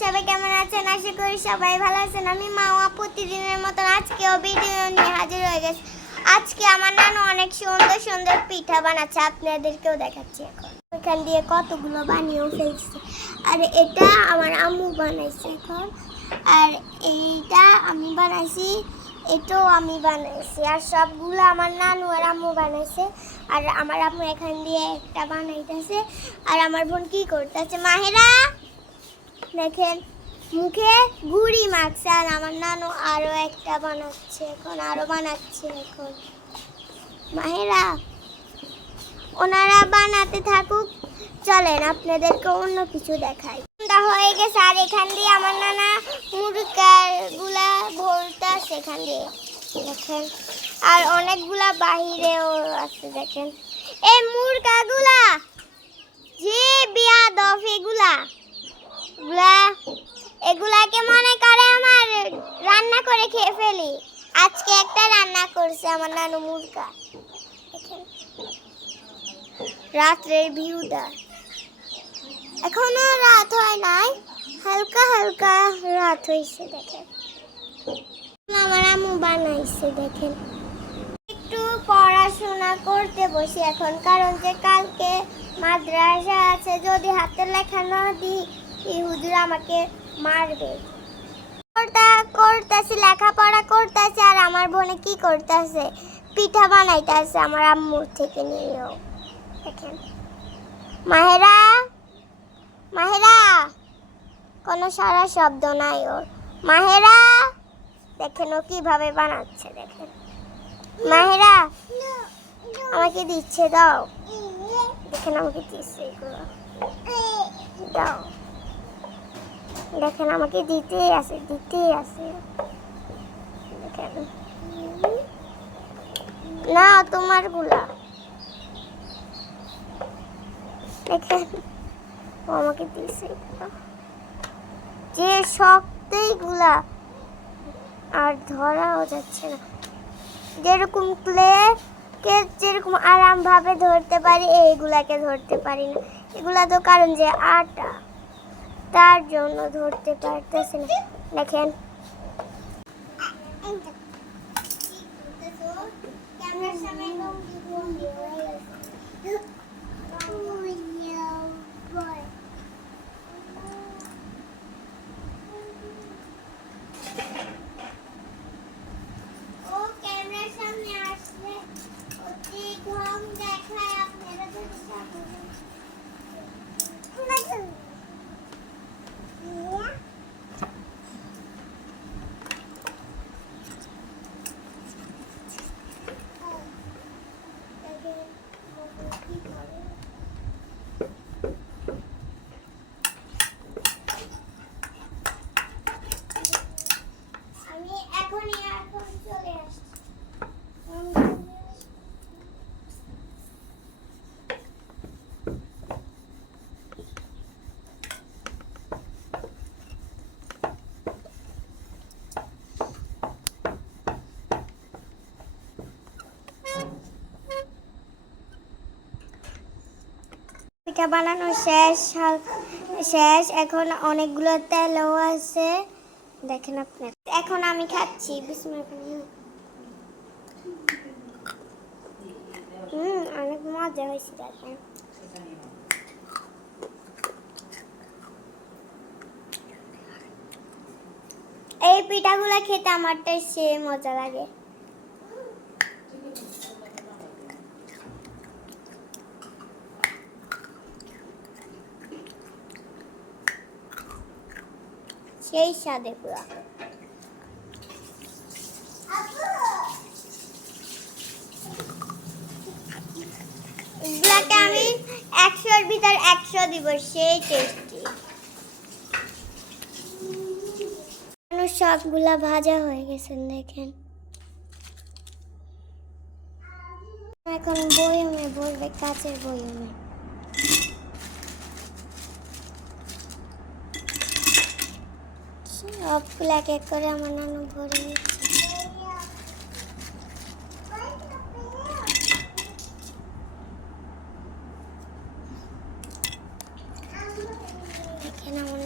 সবাই কেমন আছেন? আশা করি সবাই ভালো আছেন। আমি প্রতিদিনের মতন ভিডিও নিয়ে হাজির হয়ে আজকে আমার নানু অনেক সুন্দর সুন্দর পিঠা বানাচ্ছে। আপনাদেরকেও দেখাচ্ছি এখন। এখান দিয়ে কতগুলো বানিয়েও ফেলছে। আর এটা আমার আম্মু বানাইছে এখন। আর এইটা আমি বানাইছি, এটাও আমি বানাইছি। আর সবগুলো আমার নানু আর আম্মু বানাইছে। আর আমার আম্মু এখান দিয়ে একটা বানাইতেছে। আর আমার বোন কি করতেছে? মাহেরা! দেখেন, মুখে গুড়ি মাখছে আর আমার নানু আরও একটা বানাচ্ছে, এখন আরও বানাচ্ছে এখন। মাহেরা, ওনারা বানাতে থাকুক। চলেন, আপনাদেরকে অন্য কিছু দেখাই। হয়ে গেছে, আর এখান দিয়ে আমার নানা মুরগারগুলা ভরতে আছে দিয়ে। দেখেন, আর অনেকগুলা বাহিরেও আছে, দেখেন। এই মুরগাগুলা, যে বিয়া দফ এগুলা। এগুলা এগুলাকে মনে করে আমার রান্না করে খেয়ে ফেলি। আজকে একটা রান্না করছে আমার নানু মুরগা। রাত্রের ভিউটা। এখনও রাত হয় নাই, হালকা হালকা রাত হয়েছে দেখেন। আমার আম্মু বানাইছে, দেখেন। একটু পড়াশোনা করতে বসি এখন, কারণ যে কালকে মাদ্রাসা আছে, যদি হাতের লেখা না দিই এই আমাকে মারবে। করতা করতেছি লেখাপড়া করতেছে আর আমার বোনে কি করতেছে? পিঠা বানাইতেছে আমার আম্মুর থেকে নিয়েও। দেখেন। মাহেরা মাহেরা, কোনো সারা শব্দ নাই ওর। মাহেরা, দেখেন ও কীভাবে বানাচ্ছে, দেখেন। মাহেরা, আমাকে দিচ্ছে, দাও। দেখেন আমাকে দিচ্ছে, এগুলো। দেখেন, আমাকে দিতেই আছে দিতেই আছে। দেখেন। না, তোমারগুলা। দেখেন, ও আমাকে দিছে যে শক্তই গুলা, আর ধরাও যাচ্ছে না। যেরকম ক্লে কে যেরকম আরামভাবে ধরতে পারি, এইগুলাকে ধরতে পারি না। এগুলা তো কারণ যে আটা। তার জন্য ধরতে পারতেছে না। দেখেন। ক্যামেরার সামনে লঙ্গি লঙ্গি হয়ে গেছে ও ক্যামেরার সামনে আসলে অতি ঢং দেখায় আপনারা যদি সামনে আমি এখনই এখন চলে আসছি পিঠা বানানো শেষ শেষ। এখন অনেকগুলো তেলও আছে। দেখেন আপনি। এখন আমি খাচ্ছি। হুম, অনেক মজা হয়েছে দেখেন। এই পিঠাগুলো খেতে আমারটাই সে মজা লাগে। সেই স্বাদে পুরা। এগুলাকে আমি একশোর ভিতর একশো দিব, সেই টেস্টি সবগুলা ভাজা হয়ে গেছেন দেখেন। এখন বয়মে ভরবে কাচের বয়মে। সবগুলো এক এক করে আমার নানু ভরে নিচ্ছে। দেখেন আমার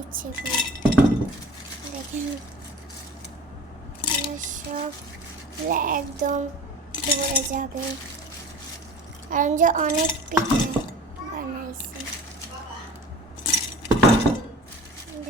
ইচ্ছে করে দেখেন এগুলো সব এগুলো একদম পড়ে যাবে। কারণ যে অনেক পিঠে বানাইছে দেখেন